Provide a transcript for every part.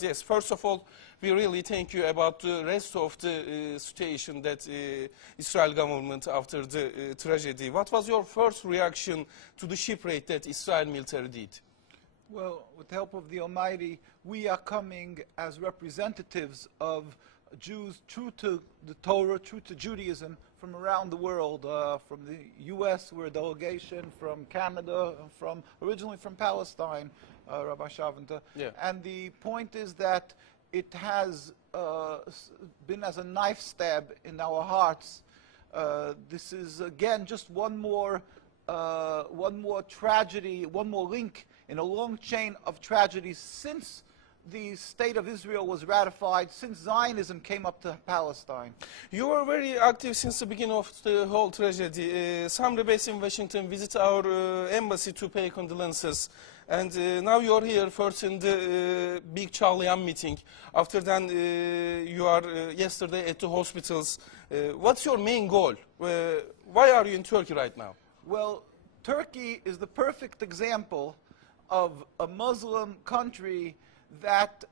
Yes, first of all, we really thank you about the rest of the situation that Israel government after the tragedy. What was your first reaction to the shipwreck that Israel military did? Well, with the help of the Almighty, we are coming as representatives of Jews true to the Torah, true to Judaism, from around the world. From the U.S., we're a delegation, from Canada, originally from Palestine, Rabbi Shavanta. Yeah. And the point is that it has been as a knife stab in our hearts. This is, again, just one more tragedy, one more link in a long chain of tragedies since the State of Israel was ratified, since Zionism came up to Palestine. You were very active since the beginning of the whole tragedy. Some rabbis in Washington visit our embassy to pay condolences. And now you're here first in the big Charlian meeting. After then, you are yesterday at the hospitals. What's your main goal? Why are you in Turkey right now? Well, Turkey is the perfect example of a Muslim country and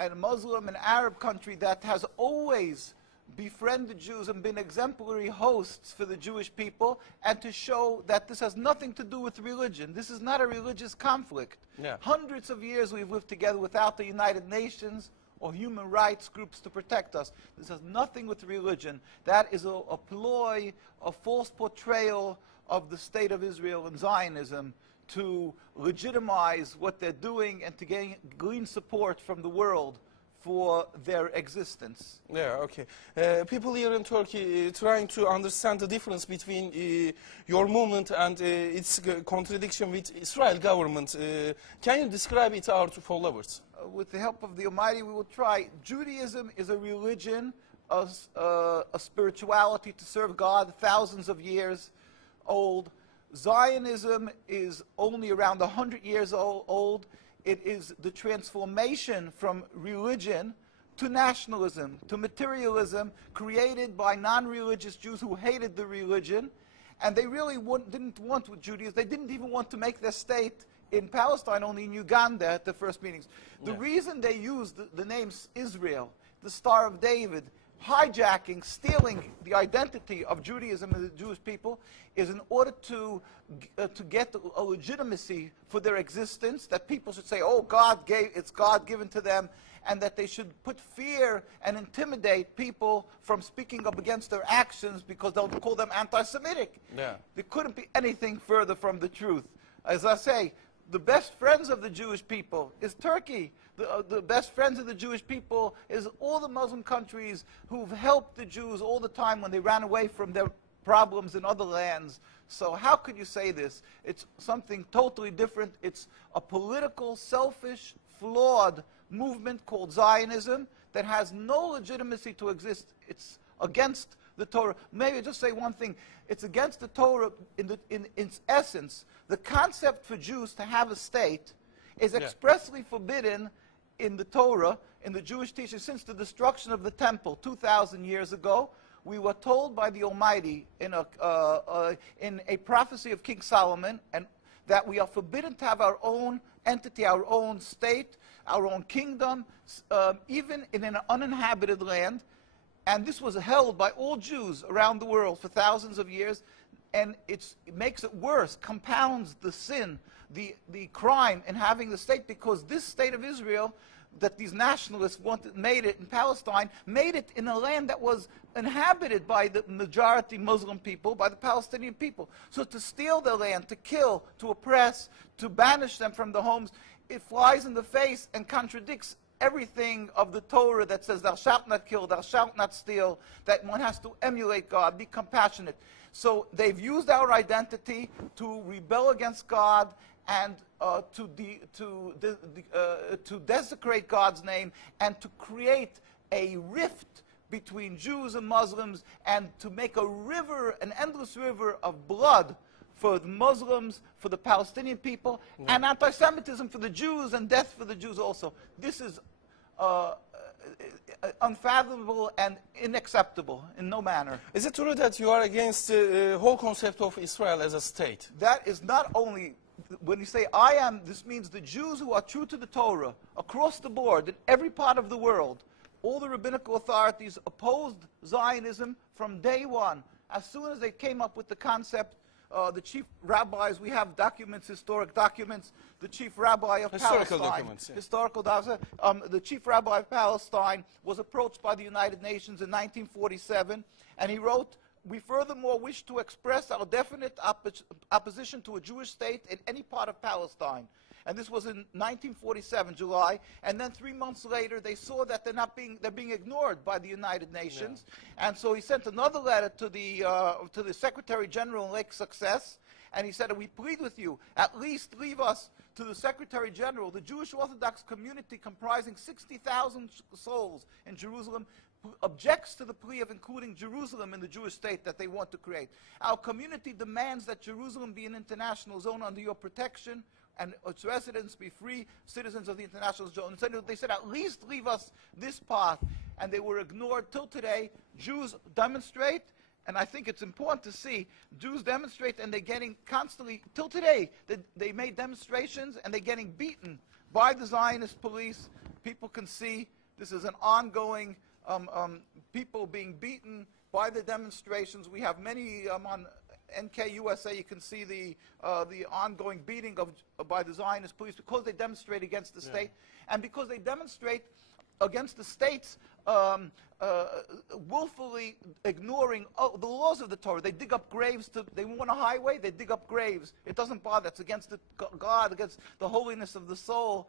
a Muslim and Arab country that has always befriended Jews and been exemplary hosts for the Jewish people, and to show that this has nothing to do with religion. This is not a religious conflict. Yeah. Hundreds of years we've lived together without the United Nations or human rights groups to protect us. This has nothing with religion. That is a ploy, a false portrayal of the State of Israel and Zionism to legitimize what they're doing and to glean support from the world for their existence. Yeah, okay. People here in Turkey trying to understand the difference between your movement and its contradiction with Israel government. Can you describe it to our followers? With the help of the Almighty, we will try. Judaism is a religion, a spirituality to serve God, thousands of years old. Zionism is only around 100 years old. It is the transformation from religion to nationalism, to materialism, created by non-religious Jews who hated the religion. And they really didn't want with Judaism. They didn't even want to make their state in Palestine, only in Uganda at the first meetings. The reason they used the name Israel, the Star of David, hijacking, stealing the identity of Judaism and the Jewish people, is in order to get a legitimacy for their existence, that people should say, oh, it's God given to them, and that they should put fear and intimidate people from speaking up against their actions because they'll call them anti-Semitic. Yeah. There couldn't be anything further from the truth. As I say, the best friends of the Jewish people is Turkey. The best friends of the Jewish people is all the Muslim countries who've helped the Jews all the time when they ran away from their problems in other lands. So how could you say this? It's something totally different. It's a political, selfish, flawed movement called Zionism that has no legitimacy to exist. It's against the Torah. Maybe I'll just say one thing. It's against the Torah in its essence. The concept for Jews to have a state is expressly forbidden in the Torah, in the Jewish teaching, since the destruction of the temple 2,000 years ago. We were told by the Almighty in a prophecy of King Solomon, and that we are forbidden to have our own entity, our own state, our own kingdom, even in an uninhabited land. And this was held by all Jews around the world for thousands of years. And it makes it worse, compounds the sin, the crime in having the state, because this State of Israel that these nationalists made it in Palestine, made it in a land that was inhabited by the majority Muslim people, by the Palestinian people. So to steal their land, to kill, to oppress, to banish them from the homes, it flies in the face and contradicts everything of the Torah that says thou shalt not kill, thou shalt not steal, that one has to emulate God, be compassionate. So they've used our identity to rebel against God and to desecrate God's name, and to create a rift between Jews and Muslims, and to make a river, an endless river of blood for the Muslims, for the Palestinian people, and anti-Semitism for the Jews, and death for the Jews also. This is unfathomable and unacceptable in no manner. Is it true that you are against the whole concept of Israel as a state? That is not only when you say I am, this means the Jews who are true to the Torah, across the board, in every part of the world, all the rabbinical authorities opposed Zionism from day one. As soon as they came up with the concept, the chief rabbis, we have documents, historic documents, the chief rabbi of Historical Palestine, documents, yeah. historical documents, the chief rabbi of Palestine was approached by the United Nations in 1947, and he wrote, "We furthermore wish to express our definite opposition to a Jewish state in any part of Palestine." And this was in 1947, July. And then 3 months later, they saw that they're being ignored by the United Nations. Yeah. And so he sent another letter to the Secretary General in Lake Success, and he said, "We plead with you, at least leave us to the Secretary General. The Jewish Orthodox community, comprising 60,000 souls in Jerusalem, objects to the plea of including Jerusalem in the Jewish state that they want to create. Our community demands that Jerusalem be an international zone under your protection, and its residents be free citizens of the international zone." And so they said, "At least leave us this path." And they were ignored till today. Jews demonstrate, and I think it's important to see, Jews demonstrate, and they're getting constantly, till today, they made demonstrations, and they're getting beaten by the Zionist police. People can see this is an ongoing, people being beaten by the demonstrations. We have many on NKUSA, you can see the ongoing beating by the Zionist police because they demonstrate against the state, and because they demonstrate against the states willfully ignoring the laws of the Torah. They dig up graves. They want a highway, they dig up graves. It doesn't bother. It's against God, against the holiness of the soul.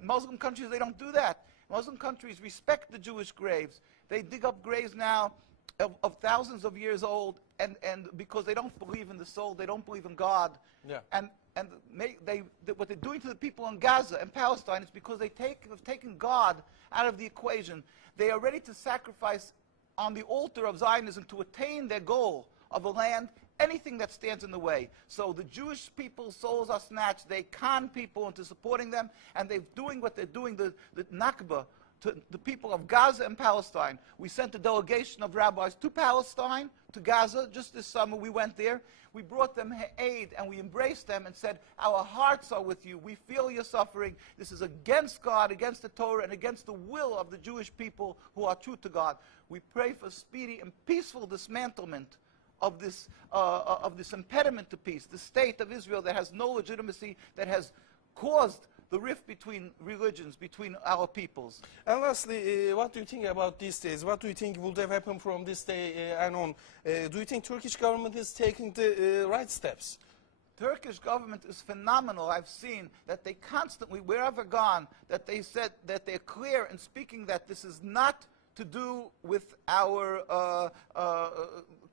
Muslim countries, they don't do that. Muslim countries respect the Jewish graves. They dig up graves now of thousands of years old, and because they don't believe in the soul, they don't believe in God. Yeah. And what they're doing to the people in Gaza and Palestine is because have taken God out of the equation. They are ready to sacrifice on the altar of Zionism to attain their goal of a land, anything that stands in the way. So the Jewish people's souls are snatched. They con people into supporting them, and they're doing what they're doing, the Nakba, to the people of Gaza and Palestine. We sent a delegation of rabbis to Palestine, to Gaza. Just this summer we went there. We brought them aid, and we embraced them and said, "Our hearts are with you. We feel your suffering. This is against God, against the Torah, and against the will of the Jewish people who are true to God. We pray for speedy and peaceful dismantlement of this impediment to peace, the state of Israel that has no legitimacy, that has caused the rift between religions, between our peoples." And lastly, what do you think about these days? What do you think would have happened from this day and on? Do you think Turkish government is taking the right steps? Turkish government is phenomenal. I've seen that they constantly, wherever gone, that they said that they're clear in speaking that this is not to do with our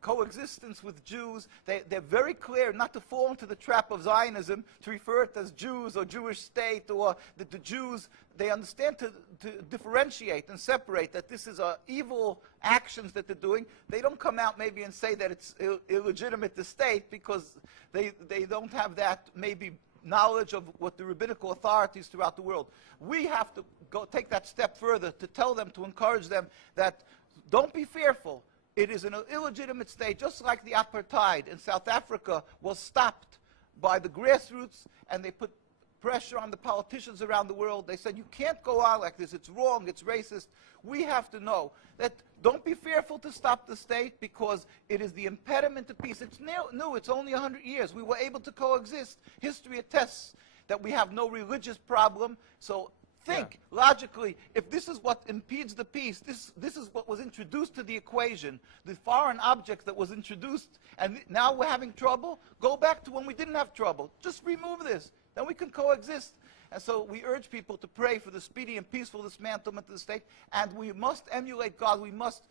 coexistence with Jews. They're very clear not to fall into the trap of Zionism, to refer it as Jews or Jewish state, or that the Jews, they understand to differentiate and separate that this is evil actions that they're doing. They don't come out maybe and say that it's illegitimate to state, because they don't have that maybe knowledge of what the rabbinical authorities throughout the world. We have to go take that step further to tell them, to encourage them that don't be fearful. It is an illegitimate state, just like the apartheid in South Africa was stopped by the grassroots, and they put pressure on the politicians around the world. They said, "You can't go on like this. It's wrong. It's racist." We have to know that don't be fearful to stop the state, because it is the impediment to peace. It's new. It's only 100 years. We were able to coexist. History attests that we have no religious problem. So think logically, if this is what impedes the peace, this is what was introduced to the equation, the foreign object that was introduced, and now we're having trouble, go back to when we didn't have trouble. Just remove this. Then we can coexist. And so we urge people to pray for the speedy and peaceful dismantlement of the state, and we must emulate God. We must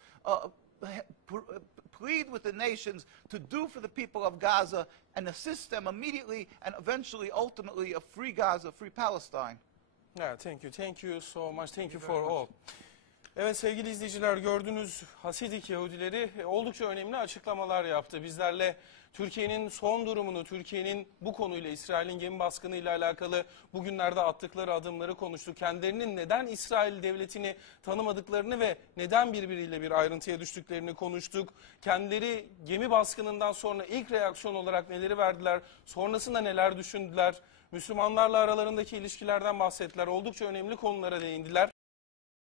plead with the nations to do for the people of Gaza and assist them immediately and eventually, ultimately, a free Gaza, free Palestine. Yeah, thank you. Thank you so much. Thank you for all. Evet sevgili izleyiciler, gördüğünüz Hasidik Yahudileri oldukça önemli açıklamalar yaptı. Bizlerle Türkiye'nin son durumunu, Türkiye'nin bu konuyla, İsrail'in gemi baskınıyla alakalı bugünlerde attıkları adımları konuştu. Kendilerinin neden İsrail devletini tanımadıklarını ve neden birbiriyle bir ayrıntıya düştüklerini konuştuk. Kendileri gemi baskınından sonra ilk reaksiyon olarak neleri verdiler, sonrasında neler düşündüler, Müslümanlarla aralarındaki ilişkilerden bahsettiler. Oldukça önemli konulara değindiler.